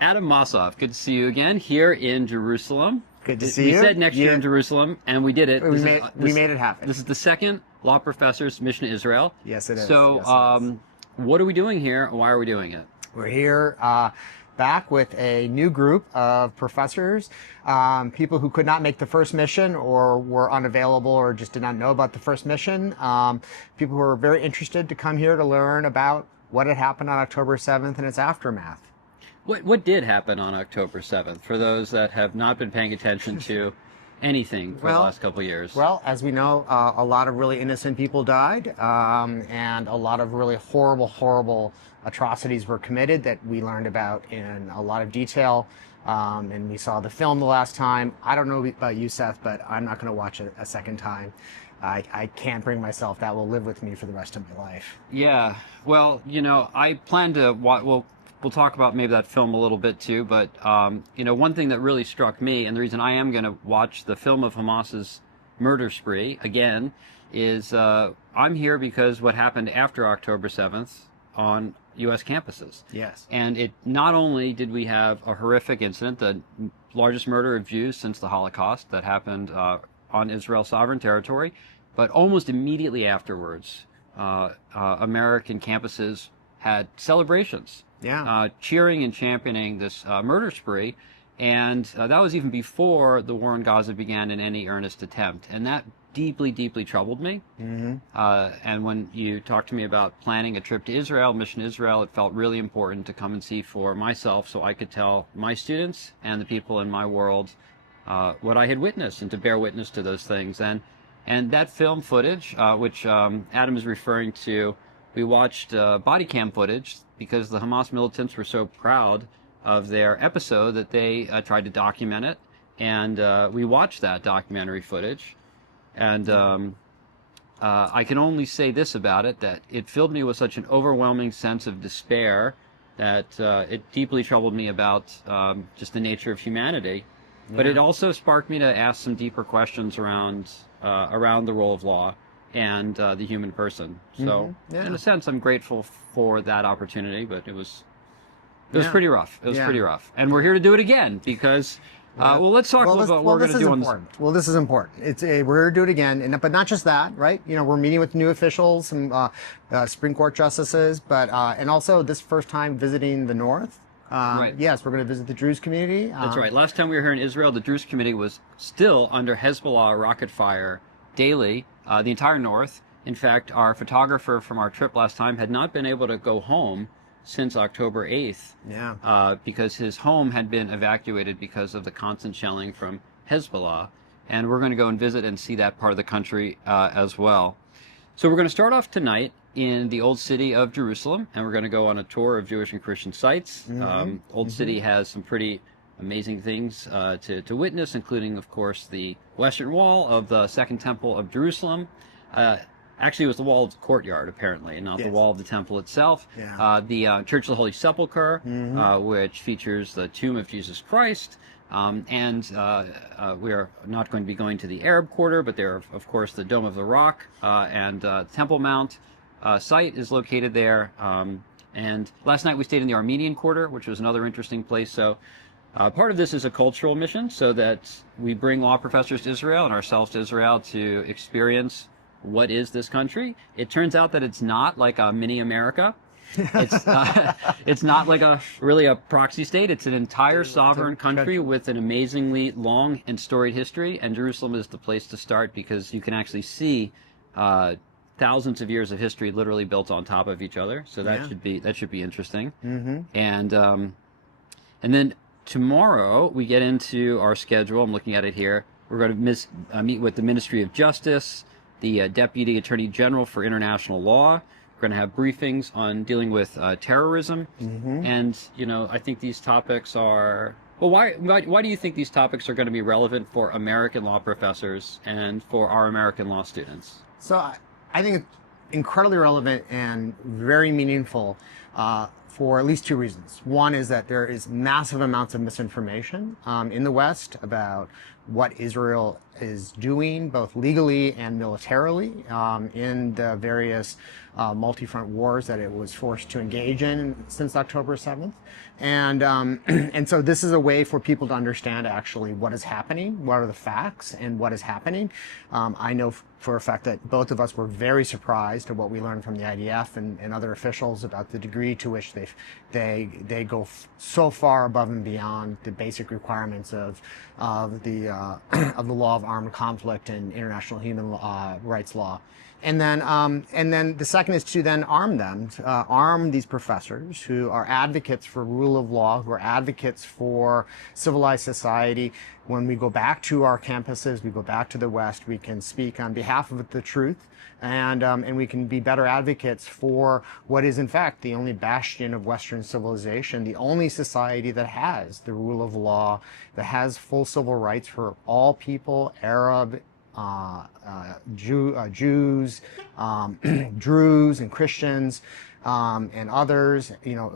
Adam Mossoff, good to see you again here in Jerusalem. Good to see you. We said next year in Jerusalem, and we did it. We made it happen. This is the second law professor's mission to Israel. Yes, it is. So, yes, it is. what are we doing here, and why are we doing it? We're here back with a new group of professors, people who could not make the first mission or were unavailable or just did not know about the first mission, people who are very interested to come here to learn about what had happened on October 7th and its aftermath. What did happen on October 7th, for those that have not been paying attention to anything for the last couple of years? Well, as we know, a lot of really innocent people died, and a lot of really horrible atrocities were committed that we learned about in a lot of detail, and we saw the film the last time. I don't know about you, Seth, but I'm not going to watch it a second time. I can't bring myself. That will live with me for the rest of my life. Yeah, well, you know, I plan to watch, we'll talk about maybe that film a little bit too, but you know, one thing that really struck me, and the reason I am going to watch the film of Hamas's murder spree again, is I'm here because what happened after October 7th on U.S. campuses. Yes. And it not only did we have a horrific incident, the largest murder of Jews since the Holocaust that happened on Israel's sovereign territory, but almost immediately afterwards, American campuses had celebrations. Yeah. Cheering and championing this murder spree, and that was even before the war in Gaza began in any earnest attempt, and that deeply troubled me. Mm-hmm. And when you talked to me about planning a trip to Israel, mission to Israel, it felt really important to come and see for myself so I could tell my students and the people in my world what I had witnessed and to bear witness to those things. And that film footage, which Adam is referring to, we watched body cam footage because the Hamas militants were so proud of their episode that they tried to document it. And we watched that documentary footage. And I can only say this about it, that it filled me with such an overwhelming sense of despair that it deeply troubled me about just the nature of humanity. Yeah. But it also sparked me to ask some deeper questions around the role of law and the human person. So, in a sense, I'm grateful for that opportunity, but it was pretty rough. It was pretty rough. And we're here to do it again because... let's talk about what we're going to do on this. Well, this is important. We're here to do it again, but not just that, right? You know, we're meeting with new officials, some Supreme Court justices, but and also this first time visiting the North. Right. Yes, we're going to visit the Druze community. That's right. Last time we were here in Israel, the Druze community was still under Hezbollah rocket fire daily, the entire North. In fact, our photographer from our trip last time had not been able to go home since October 8th, because his home had been evacuated because of the constant shelling from Hezbollah. And we're going to go and visit and see that part of the country as well. So we're going to start off tonight in the Old City of Jerusalem, and we're going to go on a tour of Jewish and Christian sites. Old City has some pretty amazing things to witness, including, of course, the Western Wall of the Second Temple of Jerusalem. Actually, it was the wall of the courtyard, apparently, and not the wall of the temple itself. Yeah. The Church of the Holy Sepulchre, which features the tomb of Jesus Christ. And we are not going to be going to the Arab Quarter, but there are, of course, the Dome of the Rock and Temple Mount site is located there. And last night we stayed in the Armenian Quarter, which was another interesting place. So part of this is a cultural mission, so that we bring law professors to Israel and ourselves to Israel to experience what is this country. It turns out that it's not like a mini America. It's not like really a proxy state. It's an entire sovereign country with an amazingly long and storied history, and Jerusalem is the place to start because you can actually see thousands of years of history literally built on top of each other. So that should be interesting. And then tomorrow we get into our schedule. I'm looking at it here. We're going to meet with the Ministry of Justice, the Deputy Attorney General for International Law. We're going to have briefings on dealing with terrorism. And, you know, I think these topics are... Well, why do you think these topics are going to be relevant for American law professors and for our American law students? So I think it's incredibly relevant and very meaningful for at least two reasons. One is that there is massive amounts of misinformation in the West about what Israel is doing, both legally and militarily, in the various multi-front wars that it was forced to engage in since October 7th. And, and so this is a way for people to understand actually what is happening, what are the facts, and what is happening. I know for a fact that both of us were very surprised at what we learned from the IDF and other officials about the degree to which they go so far above and beyond the basic requirements of the law of armed conflict and international human rights law. And then the second is to then arm them, arm these professors who are advocates for rule of law, who are advocates for civilized society. When we go back to our campuses, we go back to the West, we can speak on behalf of the truth, and we can be better advocates for what is in fact the only bastion of Western civilization, the only society that has the rule of law, that has full civil rights for all people, Arab, Jews, Druze and Christians, and others,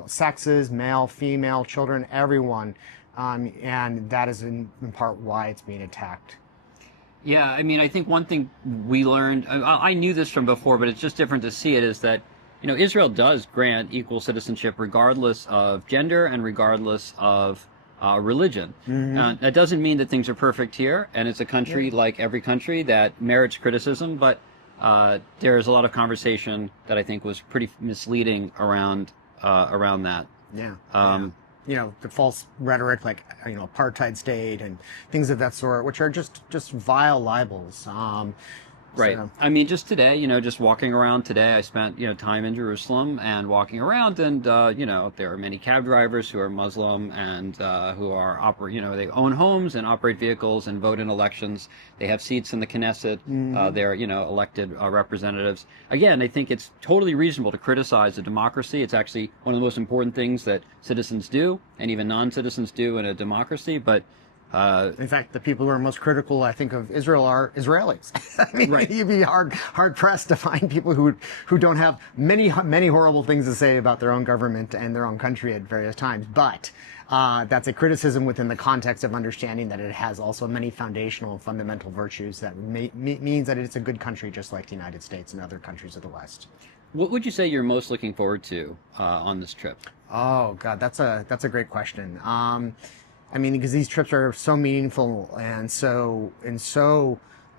sexes, male, female, children, everyone. And that is in part why it's being attacked. Yeah, I mean, I think one thing we learned, I knew this from before, but it's just different to see it, is that, Israel does grant equal citizenship regardless of gender and regardless of religion. That doesn't mean that things are perfect here, and it's a country like every country that merits criticism, but there's a lot of conversation that I think was pretty misleading around that. The false rhetoric like, apartheid state and things of that sort, which are just vile libels. Right. So. I mean, just today, just walking around today, I spent, time in Jerusalem and walking around, and, there are many cab drivers who are Muslim and who are, they own homes and operate vehicles and vote in elections. They have seats in the Knesset. They're, elected representatives. Again, I think it's totally reasonable to criticize a democracy. It's actually one of the most important things that citizens do, and even non-citizens do in a democracy, but in fact, the people who are most critical, I think, of Israel are Israelis. I mean, right. You'd be hard pressed to find people who don't have many horrible things to say about their own government and their own country at various times. But that's a criticism within the context of understanding that it has also many foundational and fundamental virtues that means that it's a good country, just like the United States and other countries of the West. What would you say you're most looking forward to on this trip? Oh God, that's a great question. I mean, because these trips are so meaningful and so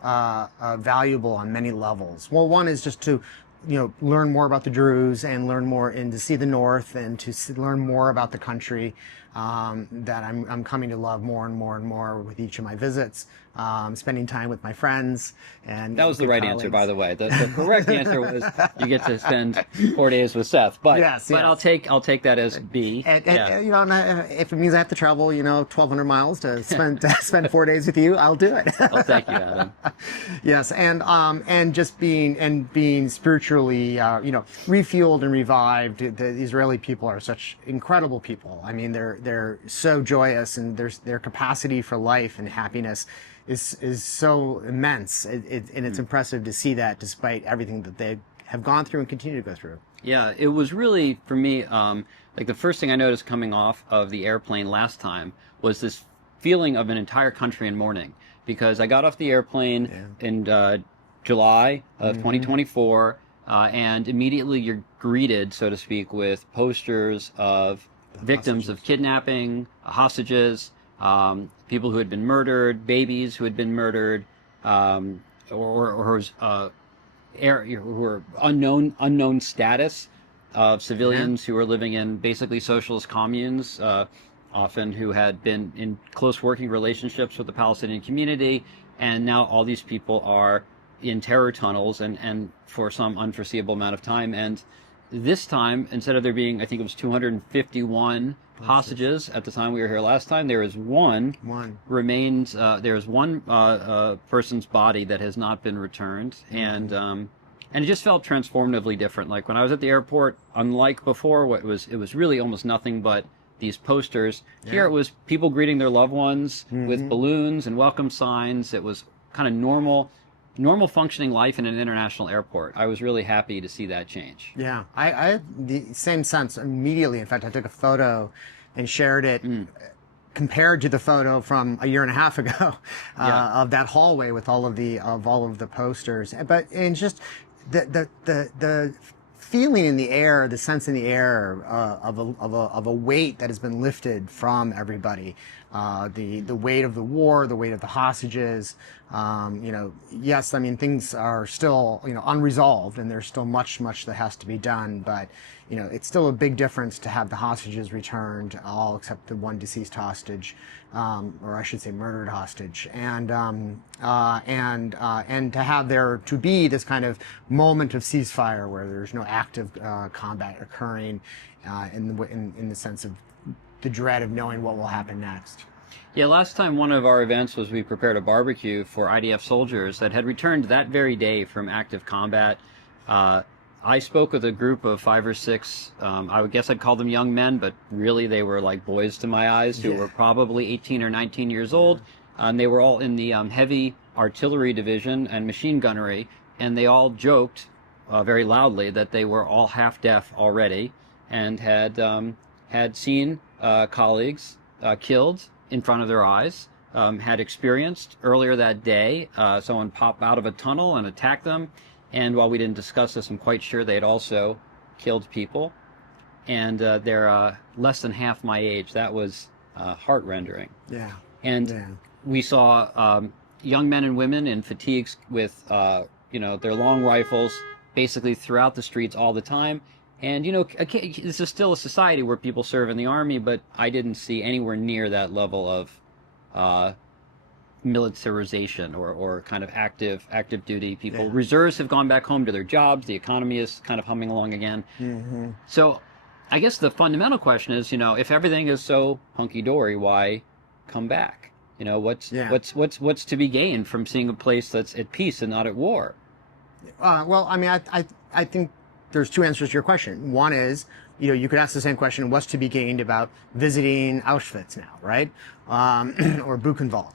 valuable on many levels. Well, one is just to, learn more about the Druze and learn more and to see the North and to learn more about the country that I'm coming to love more and more and more with each of my visits. Spending time with my friends and that was the right colleagues. answer, by the way. The correct answer was you get to spend 4 days with Seth. But yes. I'll take that as B. And if it means I have to travel 1,200 miles to spend 4 days with you, I'll do it. Well, thank you, Adam. Yes, and just being spiritually refueled and revived. The Israeli people are such incredible people. I mean, they're so joyous, and their capacity for life and happiness is so immense, and it's impressive to see that despite everything that they have gone through and continue to go through. Yeah, it was really, for me, like the first thing I noticed coming off of the airplane last time was this feeling of an entire country in mourning, because I got off the airplane in July of 2024, and immediately you're greeted, so to speak, with posters of victims of kidnapping, hostages, people who had been murdered, babies who had been murdered, or who were unknown status of civilians who were living in basically socialist communes, often who had been in close working relationships with the Palestinian community, and now all these people are in terror tunnels and for some unforeseeable amount of time. And this time, instead of there being, I think it was 251 hostages at the time we were here last time, there is one remains. There is one person's body that has not been returned, and it just felt transformatively different. Like when I was at the airport, unlike before, it was really almost nothing but these posters. Here it was people greeting their loved ones with balloons and welcome signs. It was kind of normal functioning life in an international airport. I was really happy to see that change. Yeah, I had the same sense immediately. In fact, I took a photo and shared it compared to the photo from a year and a half ago of that hallway with all of the posters. But and just the feeling in the air, the sense in the air of a weight that has been lifted from everybody. The weight of the war, the weight of the hostages. Yes, I mean, things are still, unresolved, and there's still much that has to be done, but, it's still a big difference to have the hostages returned, all except the one deceased hostage, or I should say murdered hostage, and to have there to be this kind of moment of ceasefire where there's no active combat occurring, in the sense of the dread of knowing what will happen next. Yeah, last time one of our events was we prepared a barbecue for IDF soldiers that had returned that very day from active combat. I spoke with a group of 5 or 6, I would guess I'd call them young men, but really they were like boys to my eyes, who were probably 18 or 19 years old. And they were all in the heavy artillery division and machine gunnery, and they all joked very loudly that they were all half deaf already and had seen colleagues killed in front of their eyes, had experienced earlier that day someone pop out of a tunnel and attack them. And while we didn't discuss this, I'm quite sure they had also killed people. And they're less than half my age. That was heart-rendering. Yeah. And we saw young men and women in fatigues with, their long rifles basically throughout the streets all the time. And, this is still a society where people serve in the army, but I didn't see anywhere near that level of militarization or kind of active duty people. Reserves have gone back home to their jobs. The economy is kind of humming along again. Mm-hmm. So I guess the fundamental question is, if everything is so hunky-dory, why come back? What's to be gained from seeing a place that's at peace and not at war? Well, I mean, I think there's 2 answers to your question. One is, you could ask the same question, what's to be gained about visiting Auschwitz now, right? Or Buchenwald.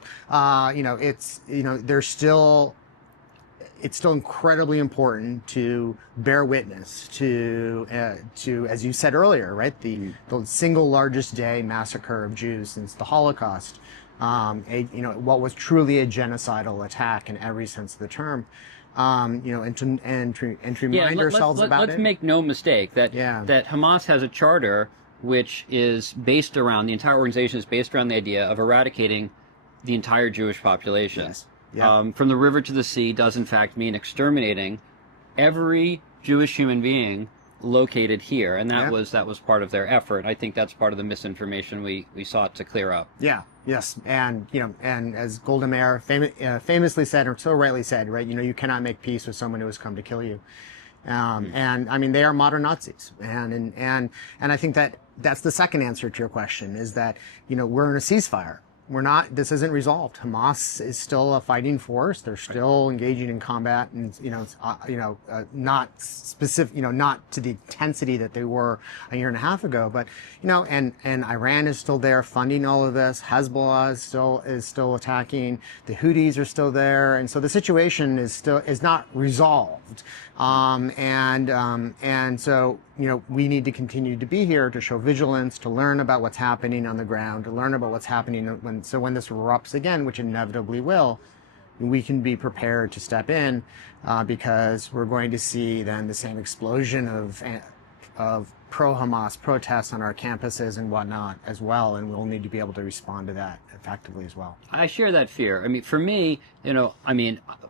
It's still incredibly important to bear witness to, as you said earlier, right? The single largest day massacre of Jews since the Holocaust. What was truly a genocidal attack in every sense of the term. And to remind ourselves about it. Let's make no mistake that Hamas has a charter which is based around, the entire organization is based around the idea of eradicating the entire Jewish population. Yes. Yep. From the river to the sea does in fact mean exterminating every Jewish human being located here, and that was part of their effort. I think that's part of the misinformation we sought to clear up. Yeah. Yes. And and as Golda Meir famously said, or so rightly said, right? You cannot make peace with someone who has come to kill you. And I mean, they are modern Nazis, and I think that's the second answer to your question, is that we're in a ceasefire. This isn't resolved. Hamas is still a fighting force. They're still engaging in combat, and not specific, not to the intensity that they were a year and a half ago. But and Iran is still there funding all of this. Hezbollah is still attacking. The Houthis are still there, and so the situation is not resolved. And so we need to continue to be here to show vigilance, to learn about what's happening on the ground, to learn about what's happening when this erupts again, which inevitably will, we can be prepared to step in, because we're going to see then the same explosion of pro-Hamas protests on our campuses and whatnot as well, and we'll need to be able to respond to that effectively as well. I share that fear. I mean, for me,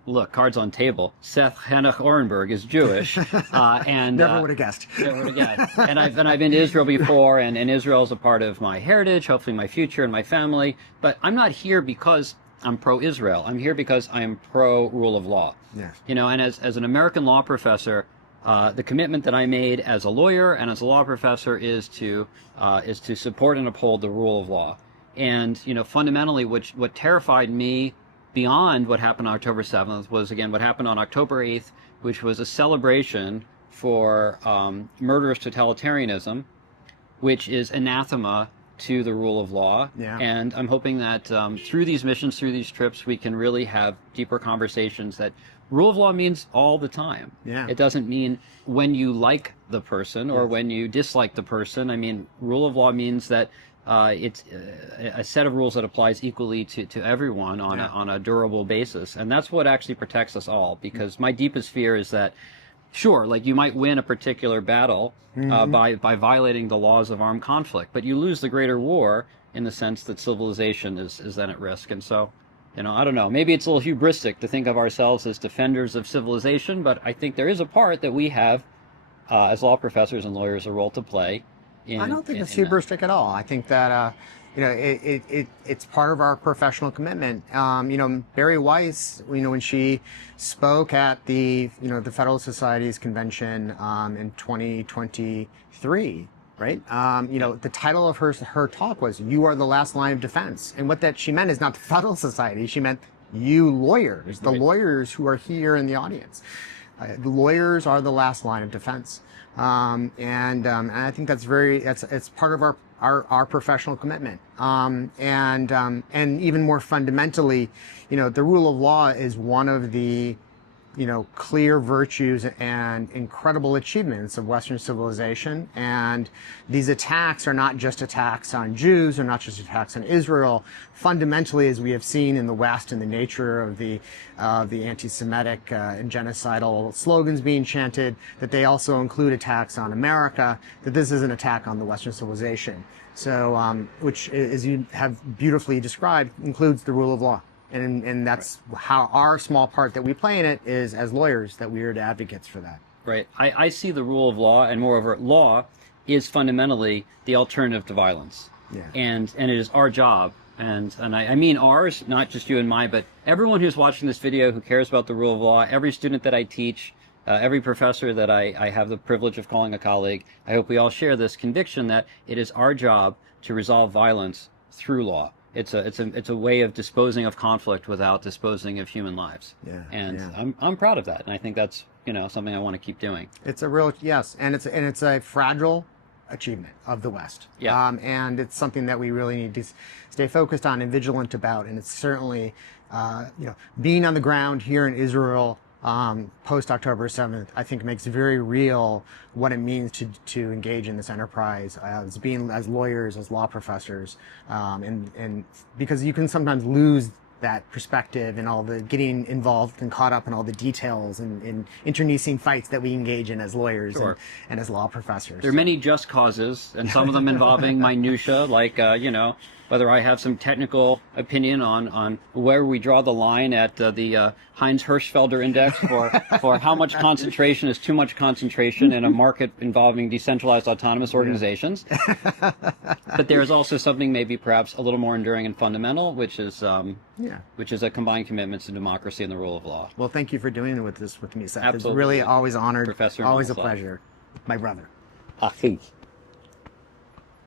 look, cards on table. Seth Oranburg is Jewish, and never would have guessed. Never would have guessed. And I've been to Israel before, and Israel is a part of my heritage, hopefully my future and my family. But I'm not here because I'm pro-Israel. I'm here because I am pro-rule of law. Yes. And as an American law professor, the commitment that I made as a lawyer and as a law professor is to support and uphold the rule of law. And fundamentally, what terrified me beyond what happened on October 7th was, again, what happened on October 8th, which was a celebration for murderous totalitarianism, which is anathema to the rule of law. Yeah. And I'm hoping that through these missions, through these trips, we can really have deeper conversations that rule of law means all the time. Yeah. It doesn't mean when you like the person or when you dislike the person. I mean, rule of law means that it's a set of rules that applies equally to everyone on a durable basis, and that's what actually protects us all. Because my deepest fear is that, sure, like you might win a particular battle by violating the laws of armed conflict, but you lose the greater war in the sense that civilization is then at risk. And so, I don't know, maybe it's a little hubristic to think of ourselves as defenders of civilization, but I think there is a part that we have as law professors and lawyers a role to play. I don't think it's hubristic at all. I think that it's part of our professional commitment. Barry Weiss, when she spoke at the the Federalist Society's convention in 2023, right? The title of her talk was "You Are the Last Line of Defense," and what that she meant is not the Federalist Society. She meant you lawyers, the lawyers who are here in the audience. The lawyers are the last line of defense. And I think it's part of our professional commitment. And even more fundamentally, the rule of law is one of the, clear virtues and incredible achievements of Western civilization. And these attacks are not just attacks on Jews, or not just attacks on Israel. Fundamentally, as we have seen in the West, in the nature of the anti-Semitic and genocidal slogans being chanted, that they also include attacks on America, that this is an attack on the Western civilization. So, which, as you have beautifully described, includes the rule of law. And that's how our small part that we play in it is, as lawyers, that we are the advocates for that. Right. I see the rule of law, and moreover, law is fundamentally the alternative to violence. Yeah. And it is our job, and I mean ours, not just you and mine, but everyone who's watching this video who cares about the rule of law, every student that I teach, every professor that I have the privilege of calling a colleague. I hope we all share this conviction that it is our job to resolve violence through law. It's a way of disposing of conflict without disposing of human lives. Yeah, and I'm proud of that, and I think that's something I want to keep doing. It's a real and it's a fragile achievement of the West. Yeah. And it's something that we really need to stay focused on and vigilant about. And it's certainly being on the ground here in Israel post October 7th, I think makes very real what it means to engage in this enterprise as lawyers, as law professors, and because you can sometimes lose that perspective and all the getting involved and caught up in all the details and internecine fights that we engage in as lawyers. Sure. and as law professors. There are many just causes, and some of them involving minutia, like whether I have some technical opinion on where we draw the line at the Heinz-Hirschfelder index for how much concentration is too much concentration in a market involving decentralized autonomous organizations. But there's also something maybe perhaps a little more enduring and fundamental, which is a combined commitment to democracy and the rule of law. Well, thank you for doing this with me, Seth. Absolutely. It's really always honored, Professor always a Mossoff. pleasure. My brother. Achim.